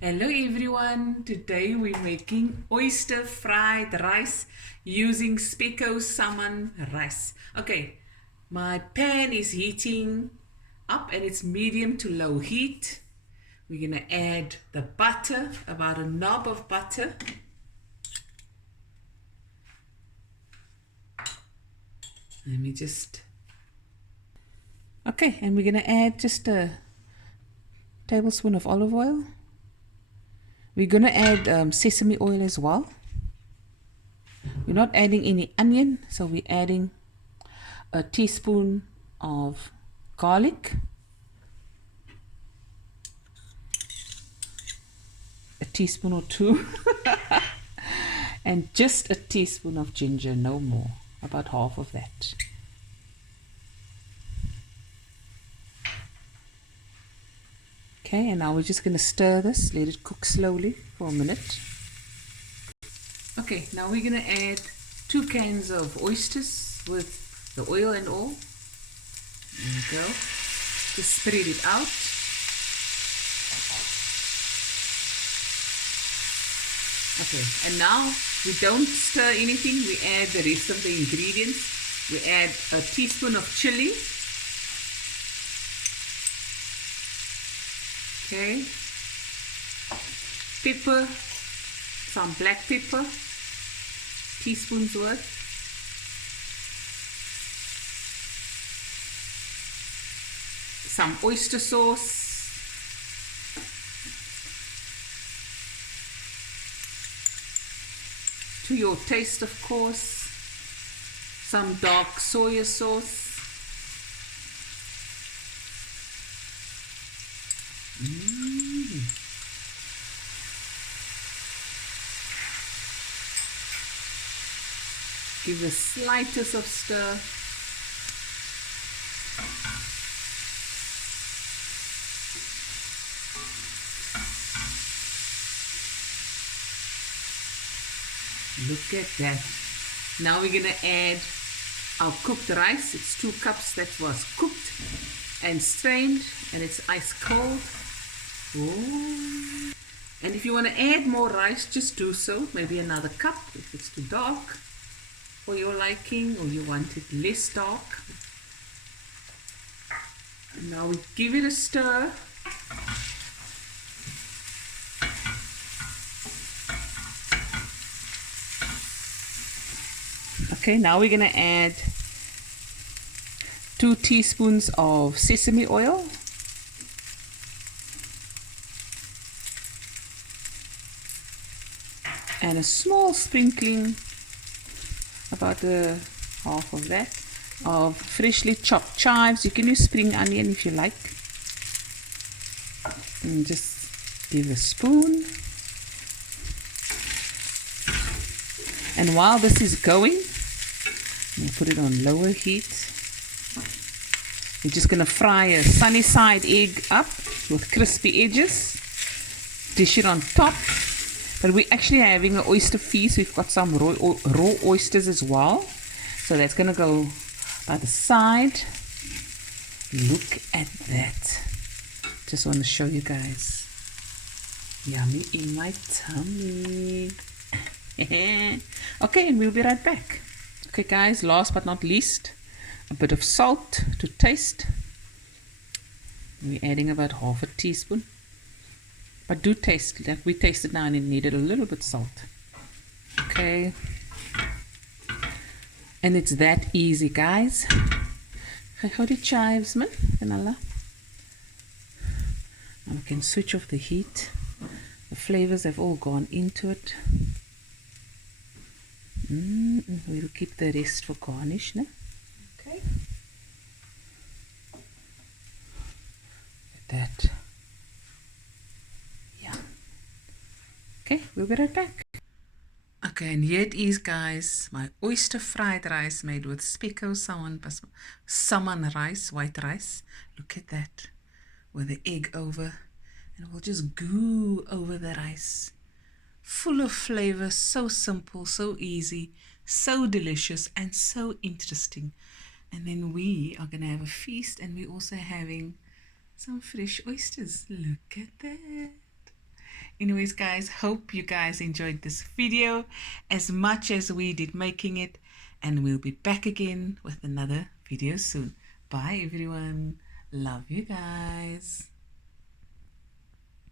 Hello everyone, today we're making oyster fried rice using Specco salmon rice. Okay, my pan is heating up and it's medium to low heat. We're gonna add the butter, about a knob of butter. Let me just... Okay, and we're gonna add just a tablespoon of olive oil. We're gonna add sesame oil as well. We're not adding any onion, so we're adding a teaspoon of garlic, a teaspoon or two, and just a teaspoon of ginger, no more, about half of that. Okay, and now we're just going to stir this, let it cook slowly for a minute. Okay, now we're going to add 2 cans of oysters with the oil and all. There we go. Just spread it out. Okay, and now we don't stir anything. We add the rest of the ingredients. We add a teaspoon of chili. Okay, pepper, some black pepper, teaspoons worth. Some oyster sauce. To your taste, of course. Some dark soya sauce. Give the slightest of stir. Look at that. Now we're gonna add our cooked rice. It's 2 cups that was cooked and strained, and it's ice cold. Ooh. And if you want to add more rice, just do so. Maybe another cup if it's too dark for your liking, or you want it less dark. And now we give it a stir. Okay, now we're going to add 2 teaspoons of sesame oil. And a small sprinkling, about half of that, of freshly chopped chives. You can use spring onion if you like. And just give a spoon. And while this is going, we'll put it on lower heat. We're just going to fry a sunny side egg up with crispy edges. Dish it on top. But we're actually having an oyster feast. We've got some raw oysters as well. So that's going to go by the side. Look at that. Just want to show you guys. Yummy in my tummy. Okay, and we'll be right back. Okay guys, last but not least, a bit of salt to taste. We're adding about half a teaspoon. But do taste, like we tasted now and it needed a little bit salt. Okay. And it's that easy, guys. How do chives, man? Now we can switch off the heat. The flavors have all gone into it. We'll keep the rest for garnish, no? Okay. Look at that. Okay, we'll be right back. Okay, and here it is, guys. My oyster fried rice made with Specco salmon rice, white rice. Look at that. With the egg over. And we'll just goo over the rice. Full of flavor, so simple, so easy, so delicious, and so interesting. And then we are going to have a feast, and we're also having some fresh oysters. Look at that. Anyways, guys, hope you guys enjoyed this video as much as we did making it, and we'll be back again with another video soon. Bye everyone. Love you guys.